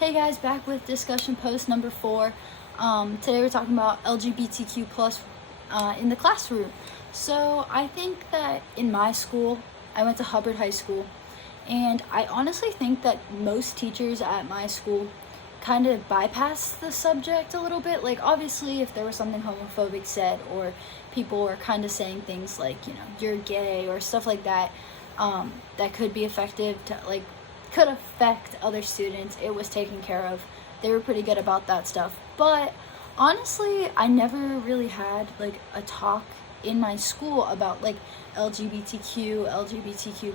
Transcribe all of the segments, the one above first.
Hey guys, back with discussion post number 4. Today we're talking about LGBTQ plus in the classroom. So I think that in my school, I went to Hubbard High School, and I honestly think that most teachers at my school kind of bypass the subject a little bit. Like, obviously, if there was something homophobic said, or people were kind of saying things like, you're gay or stuff like that, that could be effective to, could affect other students, it was taken care of. They were pretty good about that stuff. But honestly, I never really had a talk in my school about LGBTQ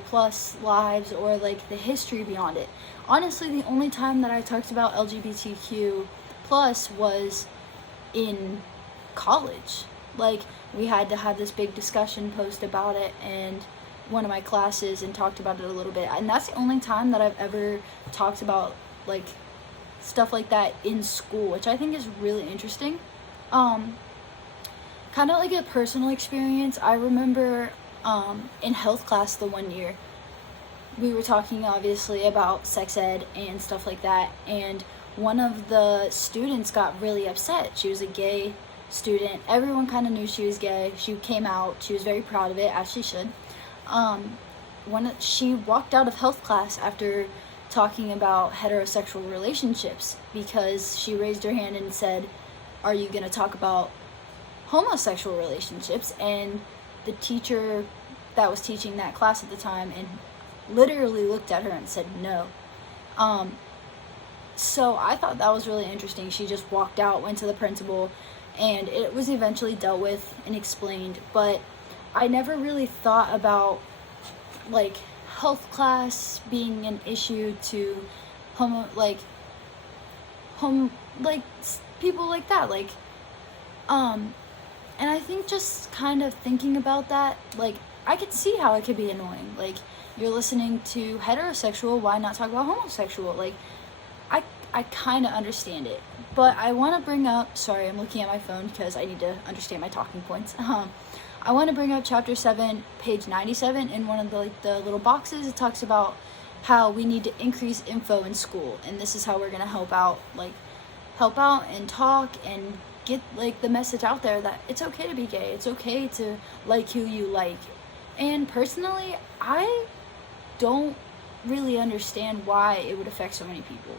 plus lives, or the history beyond it. Honestly, the only time that I talked about LGBTQ plus was in college. We had to have this big discussion post about it, and one of my classes, and talked about it a little bit, and that's the only time that I've ever talked about stuff like that in school, which I think is really interesting. Kind of like a personal experience, I remember in health class the one year we were talking obviously about sex ed and stuff like that, and one of the students got really upset. She was a gay student. Everyone kind of knew she was gay. She came out. She was very proud of it, as she should. When she walked out of health class after talking about heterosexual relationships, because she raised her hand and said, "Are you going to talk about homosexual relationships?" And the teacher that was teaching that class at the time and literally looked at her and said no. So I thought that was really interesting. She just walked out, went to the principal, and it was eventually dealt with and explained. But I never really thought about health class being an issue to people like that, and I think just kind of thinking about that, I could see how it could be annoying. You're listening to heterosexual, why not talk about homosexual? I kind of understand it. But I want to bring up, sorry, I'm looking at my phone because I need to understand my talking points. I want to bring up chapter 7, page 97. In one of the little boxes, it talks about how we need to increase info in school, and this is how we're going to help out and talk and get the message out there that it's okay to be gay, it's okay to like who you like. And personally, I don't really understand why it would affect so many people.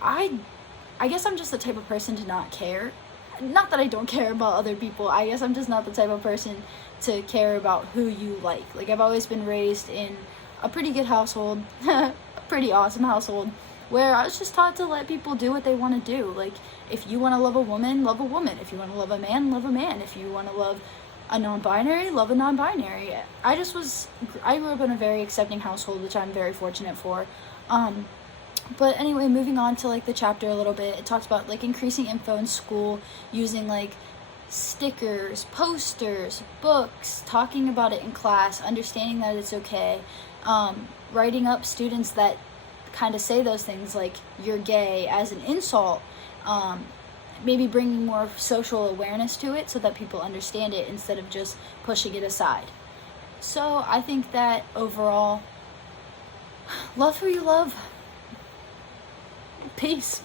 I guess I'm just the type of person to not care. Not that I don't care about other people, I guess I'm just not the type of person to care about who you like. I've always been raised in a pretty good household, a pretty awesome household, where I was just taught to let people do what they want to do. If you want to love a woman, love a woman. If you want to love a man, love a man. If you want to love a non-binary, love a non-binary. I grew up in a very accepting household, which I'm very fortunate for. But anyway, moving on to the chapter a little bit, it talks about increasing info in school, using stickers, posters, books, talking about it in class, understanding that it's okay, writing up students that kind of say those things like "you're gay" as an insult, maybe bringing more social awareness to it so that people understand it instead of just pushing it aside. So I think that overall, love who you love. Peace.